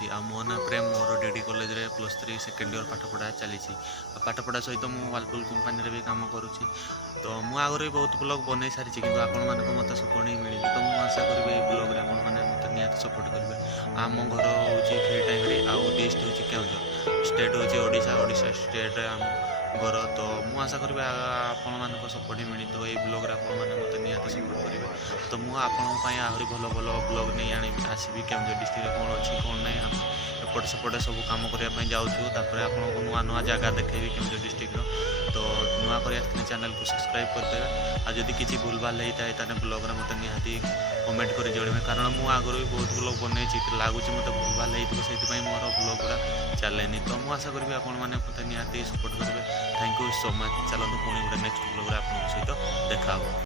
ଅଛି ଆଉ ମୋ ନାଁ ପ୍ରେମ ମୋର ଡିଡି କଲେଜରେ +3 ସେକେଣ୍ଡ ଇୟର ପାଠପଢ଼ା ଚାଲିଛି ଆଉ ପାଠପଢ଼ା ସହିତ ମୁଁ ୱାର୍ଲପୁଲ୍ କମ୍ପାନୀରେ ବି କାମ କରୁଛି। ତ ମୁଁ ଆଗରୁ ବି ବହୁତ ବ୍ଲଗ୍ ବନେଇ ସାରିଛି କିନ୍ତୁ ଆପଣମାନଙ୍କ ମୋତେ ସପୋର୍ଟ ହିଁ ମିଳିନି। ତ ମୁଁ ଆଶା କରିବି ଏଇ ବ୍ଲଗ୍ରେ ଆପଣମାନେ ମୋତେ ନିହାତି ସପୋର୍ଟ କରିବେ। ଆମ ଘର ହେଉଛି ଖିଳିଟାଙ୍ଗିରି ଆଉ ଡିଷ୍ଟ୍ରିକ୍ଟ ହେଉଛି କେଉଁଝର, ଷ୍ଟେଟ୍ ହେଉଛି ଓଡ଼ିଶା ଷ୍ଟେଟ୍ରେ ଆମ ଘର। ତ ମୁଁ ଆଶା କରିବି ଆପଣମାନଙ୍କ ସପୋର୍ଟ ହିଁ ମିଳି ତ ଏଇ ବ୍ଲଗ୍ରେ ଆପଣମାନେ ମୋତେ ନିହାତି ସପୋର୍ଟ କରିବେ। ତ ମୁଁ ଆପଣଙ୍କ ପାଇଁ ଆହୁରି ଭଲ ଭଲ ବ୍ଲଗ୍ ନେଇ ଆସିବି କେଉଁଝର ଡିଷ୍ଟ୍ରିକ୍ଟରେ କ'ଣ ଅଛି କ'ଣ ନାହିଁ। ଆମେ ଏପଟେ ସେପଟେ ସବୁ କାମ କରିବା ପାଇଁ ଯାଉଛୁ, ତାପରେ ଆପଣଙ୍କୁ ନୂଆ ନୂଆ ଜାଗା ଦେଖେଇବି କେଉଁଝର ଡିଷ୍ଟ୍ରିକ୍ଟର। ତ ନୂଆ କରି ଆସିଥିଲେ ଚ୍ୟାନେଲକୁ ସବସ୍କ୍ରାଇବ୍ କରିଦେବେ ଆଉ ଯଦି କିଛି ଭୁଲଭାଲ ହେଇଥାଏ ତାହେଲେ ବ୍ଲଗ୍ରେ ମୋତେ ନିହାତି କମେଣ୍ଟ କରି ଜଣାଇବେ, କାରଣ ମୁଁ ଆଗରୁ ବି ବହୁତ ବ୍ଲଗ୍ ବନେଇଛି, ଲାଗୁଛି ମୋତେ ଭୁଲଭାଲ ହେଇଥିବ ସେଇଥିପାଇଁ ମୋର ବ୍ଲଗ୍ ଗୁଡ଼ା ଚାଲେନି। ତ ମୁଁ ଆଶା କରିବି ଆପଣମାନେ ମୋତେ ନିହାତି ସପୋର୍ଟ କରିବେ। Thank you so much. ଚାଲନ୍ତୁ ପୁଣି ଗୋଟେ ନେକ୍ସଟ ବ୍ଲଗ୍ରେ ଆପଣଙ୍କ ସହିତ ଦେଖା ହେବ।